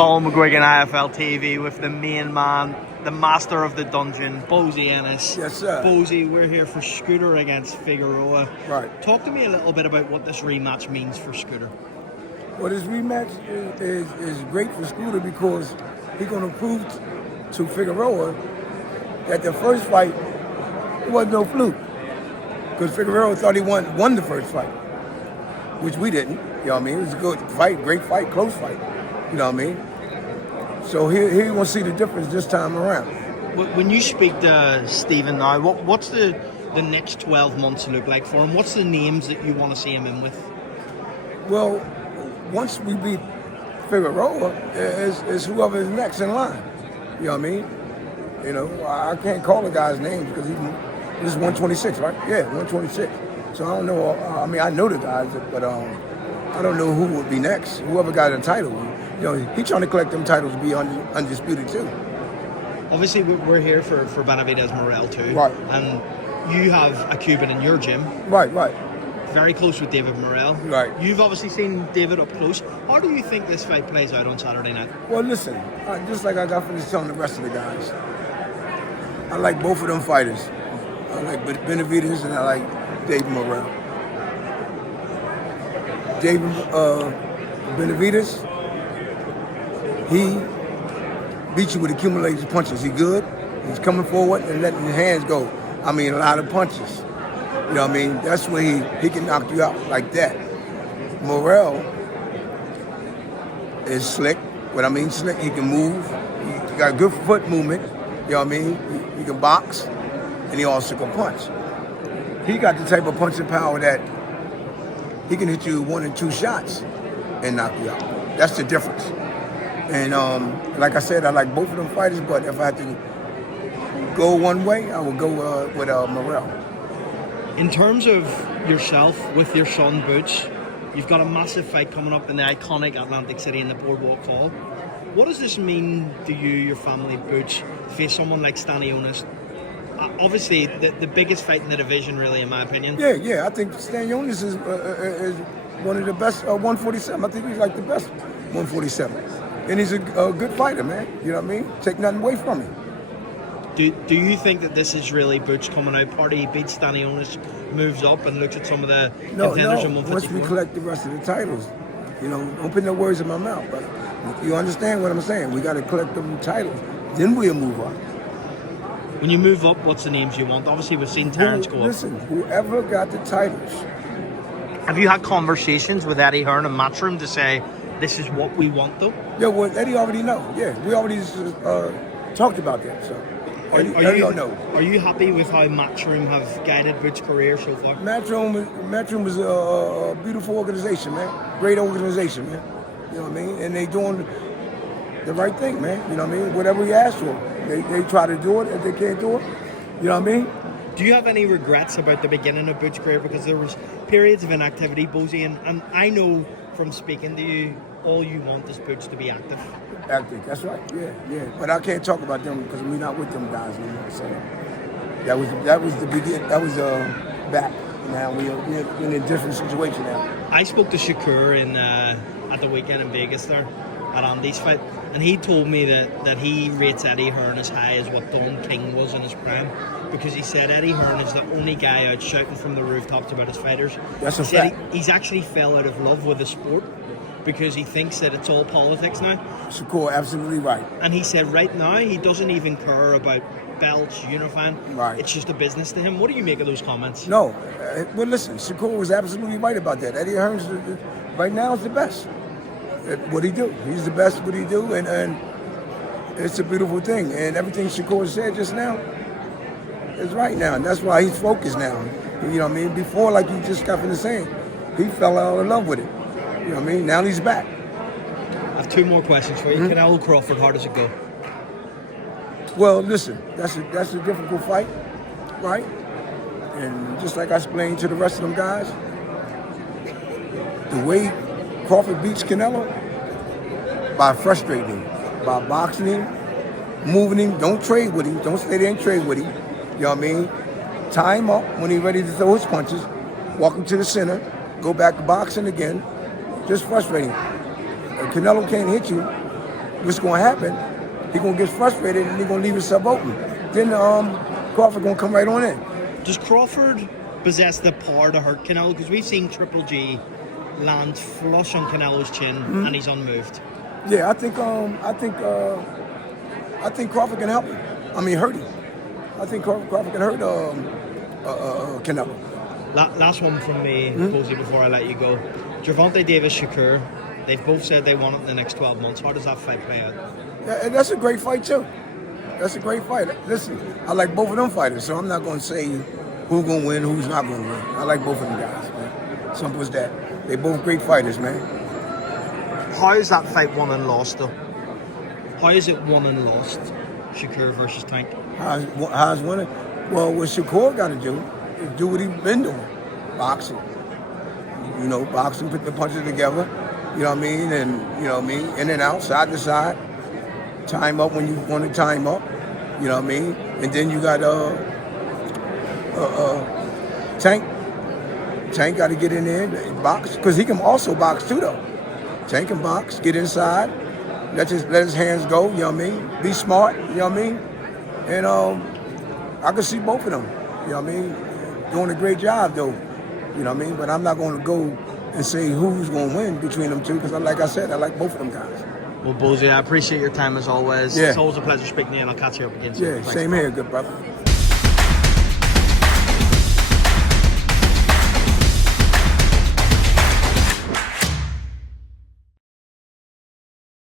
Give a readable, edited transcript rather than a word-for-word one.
Colin McGuigan, IFLTV, with the main man, the master of the dungeon, BOZY Ennis. Yes, sir. BOZY, we're here for Scooter against Figueroa. Right. Talk to me a little bit about what this rematch means for Scooter. Well, this rematch is great for Scooter because he's going to prove to Figueroa that the first fight was no fluke. Because Figueroa thought he won the first fight, which we didn't. You know what I mean? It was a good fight, great fight, close fight. You know what I mean? So here you want to see the difference this time around. When you speak to Stephen now, what's the next 12 months look like for him? What's the names that you want to see him in with? Well, once we beat Figueroa, is whoever is next in line. You know what I mean? You know, I can't call the guy's name because this is 126, right? Yeah, 126. So I don't know. I mean, I know the guys, but I don't know who would be next. Whoever got a title. You know, he's trying to collect them titles to be undisputed too. Obviously, we're here for Benavidez Morrell too. Right. And you have a Cuban in your gym. Right. Very close with David Morrell. Right. You've obviously seen David up close. How do you think this fight plays out on Saturday night? Well, listen, just like I got finished telling the rest of the guys, I like both of them fighters. I like Benavidez and I like David Morrell. David Benavidez, he beat you with accumulated punches. He good. He's coming forward and letting his hands go. I mean, a lot of punches. You know what I mean? That's when he can knock you out like that. Morrell is slick. What I mean slick, he can move. He got good foot movement. You know what I mean? He can box, and he also can punch. He got the type of punching power that he can hit you 1 or 2 shots and knock you out. That's the difference. And like I said, I like both of them fighters, but if I had to go one way, I would go with Morrell. In terms of yourself with your son Butch, you've got a massive fight coming up in the iconic Atlantic City in the Boardwalk Hall. What does this mean to you, your family, Butch, to face someone like Stanionis? Obviously, the biggest fight in the division, really, in my opinion. Yeah. I think Stanionis is one of the best 147. I think he's like the best 147. And he's a good fighter, man. You know what I mean? Take nothing away from him. Do you think that this is really Butch coming out party? He beats Stanionis, moves up and looks at some of the contenders in 154? Once we collect the rest of the titles, you know, don't put no words in my mouth, but you understand what I'm saying? We got to collect them titles, then we'll move up. When you move up, what's the names you want? Obviously, we've seen Terrence go up. Listen, whoever got the titles. Have you had conversations with Eddie Hearn and Matchroom to say, this is what we want, though? Yeah, well, Eddie already know. Yeah, we already talked about that, so. Are you happy with how Matchroom have guided Butch's career so far? Matchroom is a beautiful organization, man. Great organization, man. You know what I mean? And they doing the right thing, man. You know what I mean? Whatever we ask for, they try to do it. If they can't do it, you know what I mean? Do you have any regrets about the beginning of Butch's career? Because there was periods of inactivity, BOZY, and I know from speaking to you, all you want is Butch to be active. Active, that's right. Yeah. But I can't talk about them because we're not with them guys anymore. So that was the beginning. That was back. Now we're in a different situation now. I spoke to Shakur at the weekend in Vegas there at Andy's fight, and he told me that he rates Eddie Hearn as high as what Don King was in his prime, because he said Eddie Hearn is the only guy out shouting from the rooftops about his fighters. That's a fact. He's actually fell out of love with the sport because he thinks that it's all politics now. Shakur, absolutely right. And he said right now he doesn't even care about belts, unifying. Right. It's just a business to him. What do you make of those comments? No. Well, listen, Shakur was absolutely right about that. Eddie Hearn's right now is the best. What he do. He's the best what he do, and it's a beautiful thing. And everything Shakur said just now is right now. And that's why he's focused now. You know what I mean? Before, like you just got from the saying, he fell out of love with it. You know what I mean? Now he's back. I have 2 more questions for you. Canelo, Crawford, how does it go? Well, listen, that's a difficult fight, right? And just like I explained to the rest of them guys, the way Crawford beats Canelo, by frustrating him, by boxing him, moving him, don't trade with him, don't stay there and trade with him, you know what I mean? Tie him up when he's ready to throw his punches, walk him to the center, go back to boxing again, just frustrating. Canelo can't hit you what's going to happen, he's going to get frustrated and he's going to leave himself open. Then Crawford going to come right on in. Does Crawford possess the power to hurt Canelo? Because we've seen Triple G land flush on Canelo's chin and he's unmoved. Yeah, I think Crawford can help him. I mean, hurt him. I think Crawford can hurt Canelo. Last one from me, Posey, before I let you go. Gervonta Davis, Shakur, they've both said they want it in the next 12 months. How does that fight play out? Yeah, that's a great fight too. That's a great fight. Listen, I like both of them fighters, so I'm not going to say who's going to win, who's not going to win. I like both of them guys, man. Simple as that. They both great fighters, man. How is that fight won and lost, though? How is it won and lost, Shakur versus Tank? How's winning? Well, what Shakur got to do is do what he's been doing. Boxing. You know, boxing, put the punches together. You know what I mean? And, you know what I mean? In and out, side to side. Time up when you want to time up. You know what I mean? And then you got Tank. Tank got to get in there, box, because he can also box too, though. Tank can box, get inside, let his hands go. You know what I mean? Be smart. You know what I mean? And I can see both of them. You know what I mean? Doing a great job, though. You know what I mean? But I'm not going to go and say who's going to win between them two, because like I said, I like both of them guys. Well, BOZY, I appreciate your time as always. Yeah. It's always a pleasure speaking to you, and I'll catch you up again soon. Yeah, same here, good brother.